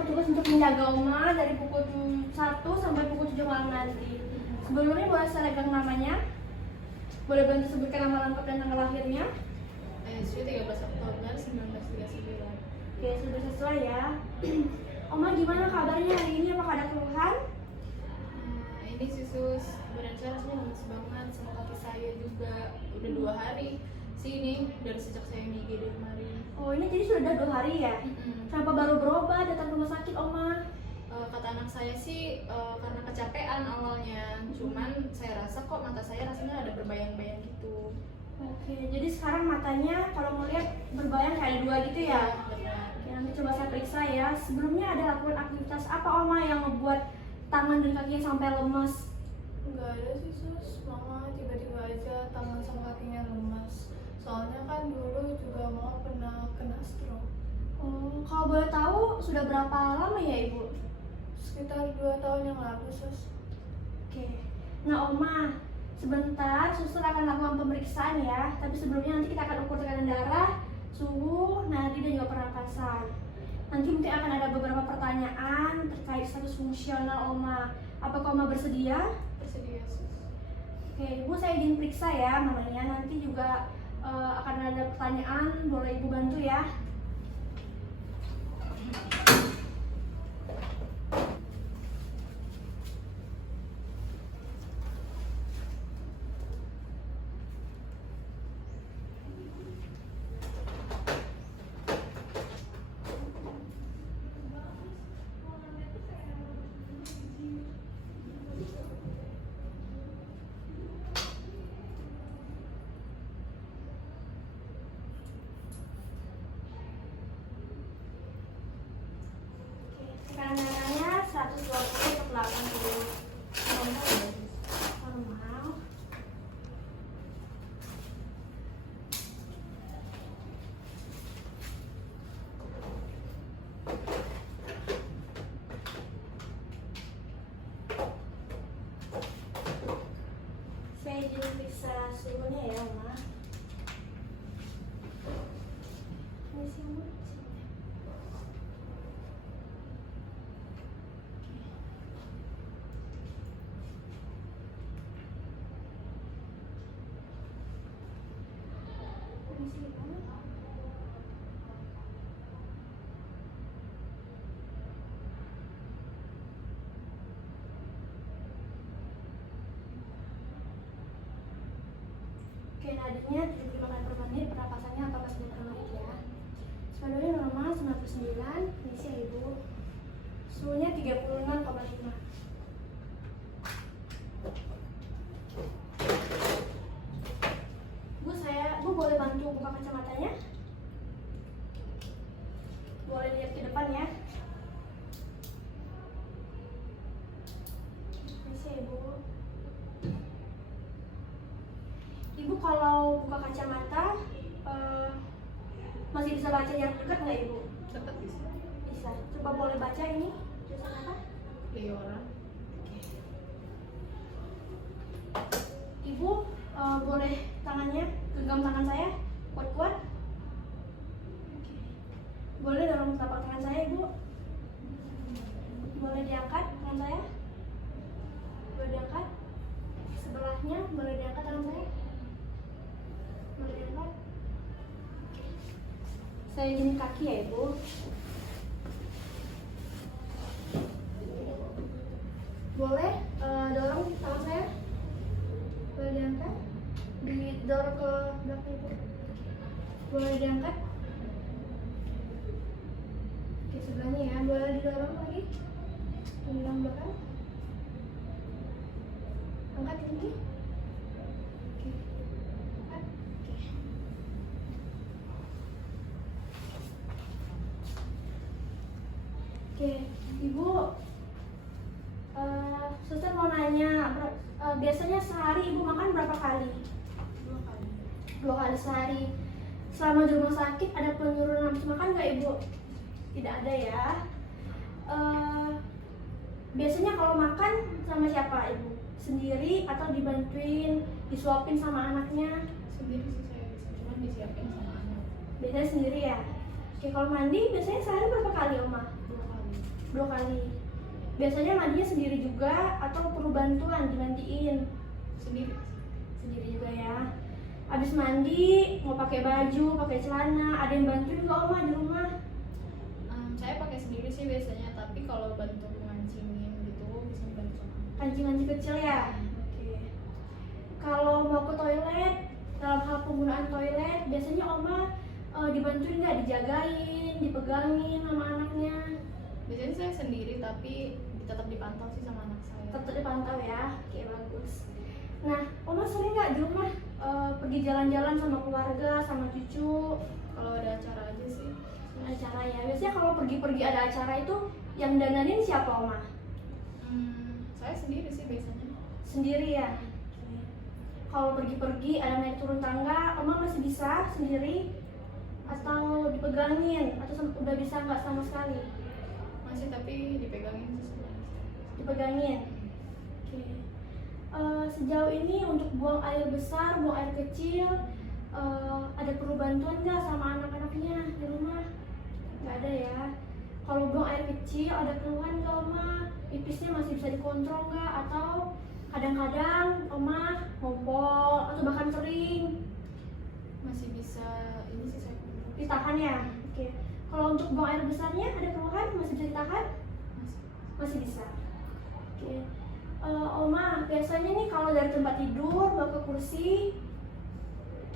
bertugas untuk menjaga Oma dari pukul 1 sampai pukul 7 malam nanti. Sebelumnya boleh saya pegang namanya? Boleh bantu sebutkan nama lengkap dan tanggal lahirnya? Sri 13 Oktober 1939. Oke, sudah sesuai ya. Oma gimana kabarnya hari ini? Apakah ada keluhan? Ini sih sus, badan saya rasanya lemes banget sama kaki saya juga. Udah 2 hari sih ini dari sejak saya IGD kemarin. Oh, ini jadi sudah 2 hari ya? Kenapa baru berobat datang ke rumah sakit, Oma? Kata anak saya sih karena kecapean awalnya, cuman saya rasa kok mata saya rasanya ada berbayang-bayang gitu. Oke, jadi sekarang matanya kalau melihat berbayang kayak 2 gitu ya? Benar. Oke, nanti coba saya periksa ya. Sebelumnya ada lakukan aktivitas apa, Oma, yang membuat tangan dan kakinya sampai lemas? Nggak ada sih sus, mama tiba-tiba aja tangan sama kakinya lemas. Soalnya kan dulu juga mama pernah kena stroke. Oh, kalau boleh tahu sudah berapa lama ya, Ibu? Sekitar 2 tahun yang lalu sus. Oke. Nah, Oma, sebentar suster akan lakukan pemeriksaan ya. Tapi sebelumnya nanti kita akan ukur tekanan darah, suhu, nadi dan juga pernapasan. Nanti mungkin akan ada beberapa pertanyaan terkait status fungsional Oma. Apakah Oma bersedia? Bersedia sus. Oke, Ibu saya izin periksa ya namanya. Nanti juga akan ada pertanyaan, boleh Ibu bantu ya. Tekanan darahnya 120/80. Normal. Saya izin periksa suhunya ya, Oma. Ini sih, Oma. Oke, nadinya 75 kali per menit, pernapasannya 14 menit per menit ya. Sebenarnya normal 99, isi ya Ibu. Suhunya 36,5. Bu boleh bantu buka kacamatanya? Boleh lihat ke depan ya. Isi ya Ibu. Ibu kalau buka kacamata masih bisa baca yang dekat nggak Ibu? Dekat bisa. Bisa. Coba boleh baca ini tulisan apa? Leora. Ibu boleh tangannya genggam tangan saya kuat-kuat. Boleh dorong telapak tangan saya Ibu. Boleh diangkat tangan saya. Boleh diangkat. Sebelahnya boleh diangkat tangan saya. Boleh diangkat. Saya izin kaki ya Ibu. Boleh dorong tangan saya. Boleh diangkat. Didorong ke belakang Ibu. Boleh diangkat. Oke, sebelahnya ya. Boleh didorong lagi. Didorong belakang. Angkat tinggi. Oke. Angkat. Oke. Oke, Ibu, suster mau nanya, biasanya sehari Ibu makan berapa kali? 2 kali. 2 kali sehari. Selama di rumah sakit ada penurunan nafsu makan nggak Ibu? Tidak ada ya. Biasanya kalau makan sama siapa Ibu? Sendiri atau dibantuin, disuapin sama anaknya? Sendiri sih saya bisa, cuma disiapin sama anak. Biasanya sendiri ya. Oke, kalau mandi biasanya sehari berapa kali Oma? 2 kali. 2 kali. Biasanya mandinya sendiri juga atau perlu bantuan dimandiin? Sendiri. Sendiri juga ya. Abis mandi mau pakai baju, pakai celana, ada yang bantuin nggak Oma di rumah? Saya pakai sendiri sih biasanya, tapi kalau bantu mancingin gitu bisa dibantu sama aku. Kancing-kancing kecil ya. Oke. Kalau mau ke toilet, dalam hal penggunaan toilet, biasanya Oma dibantuin nggak, dijagain, dipegangin sama anaknya? Biasanya saya sendiri, tapi tetap dipantau sih sama anak saya. Tetap dipantau ya. Oke, bagus. Nah, Oma sering nggak di rumah pergi jalan-jalan sama keluarga, sama cucu? Kalau ada acara aja sih. Acara ya. Biasanya kalau pergi-pergi ada acara itu yang dananin siapa Oma? Saya sendiri sih biasanya. Sendiri ya. Kalau pergi-pergi ada naik turun tangga, Oma masih bisa sendiri atau dipegangin atau udah bisa nggak sama sekali? Masih, tapi dipegangin sih sebenarnya. Dipegangin. Oke. Sejauh ini untuk buang air besar, buang air kecil, ada perlu bantuan nggak sama anak-anaknya di rumah? Nggak ada ya. Kalau buang air kecil ada keluhan nggak Oma? Pipisnya masih bisa dikontrol nggak? Atau kadang-kadang Oma ngompol atau bahkan sering Masih bisa ini sih saya kontrol. ditahan ya? Oke. Kalau untuk buang air besarnya ada keluhan, masih bisa ditahan? Masih. Masih bisa. Oke. Oma, biasanya nih kalau dari tempat tidur bawa ke kursi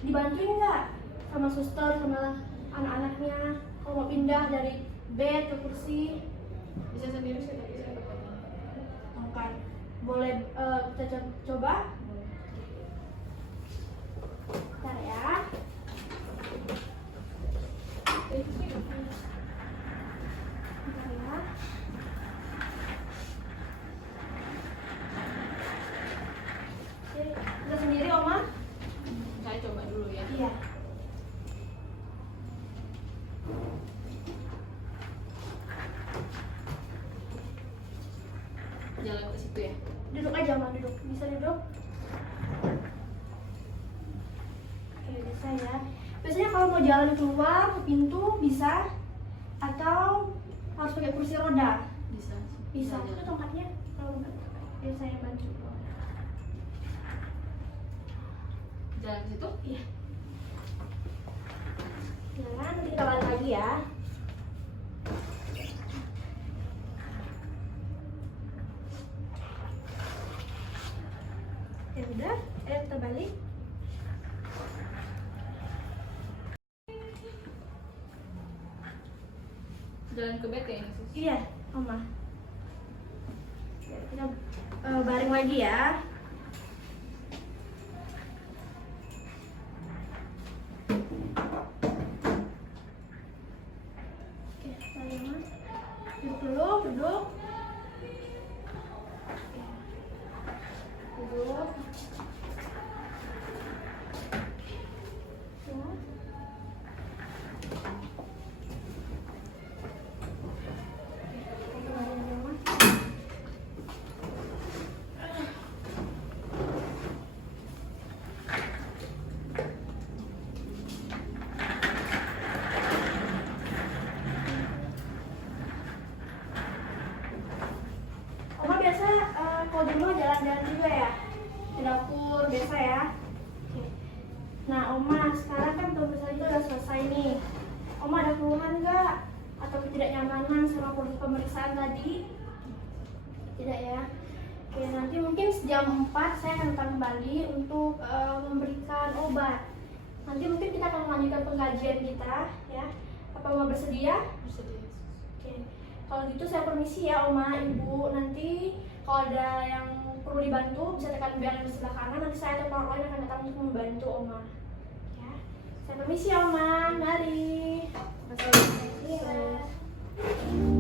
dibantuin nggak sama suster sama anak-anaknya? Kalau mau pindah dari bed ke kursi, Bisa sendiri sih, tapi saya pakai angkat. Boleh kita coba? Bentar ya. Bentar ya. Oke, bisa sendiri Oma? Saya coba dulu ya. Iya. Jalan ke situ ya. Duduk aja Oma, duduk. Bisa duduk? Oke, bisa ya. Biasanya kalau mau jalan keluar ke pintu bisa atau harus pakai kursi roda? Bisa. Bisa. Itu Jalan. tongkatnya kalau enggak biar saya bantu. Jalan ke situ. Iya. Jalan, nanti kita balik lagi ya. Ya udah, ayo kita balik. Jalan ke bed ya ini sus. Iya, Oma. Oke, kita baring lagi ya. Oke, baring Oma. Duduk dulu, duduk. Oke. Duduk. Ya. Oma biasa kalau di rumah jalan-jalan juga ya? Di dapur biasa ya? Oke. Nah Oma, sekarang kan pemeriksaan itu udah selesai nih. Oma ada keluhan nggak? Atau ketidaknyamanan sama proses pemeriksaan tadi? Tidak ya? Oke, nanti mungkin jam 4 saya akan datang kembali untuk memberikan obat. Nanti mungkin kita akan melanjutkan pengkajian kita ya. Apa Oma bersedia? Bersedia. Oke, kalau gitu saya permisi ya Oma, Ibu. Nanti kalau ada yang perlu dibantu bisa tekan bel yang di sebelah kanan. Nanti saya atau Pak lain akan datang untuk membantu Oma. Ya, saya permisi ya Oma. Mari. Terima kasih. Iya.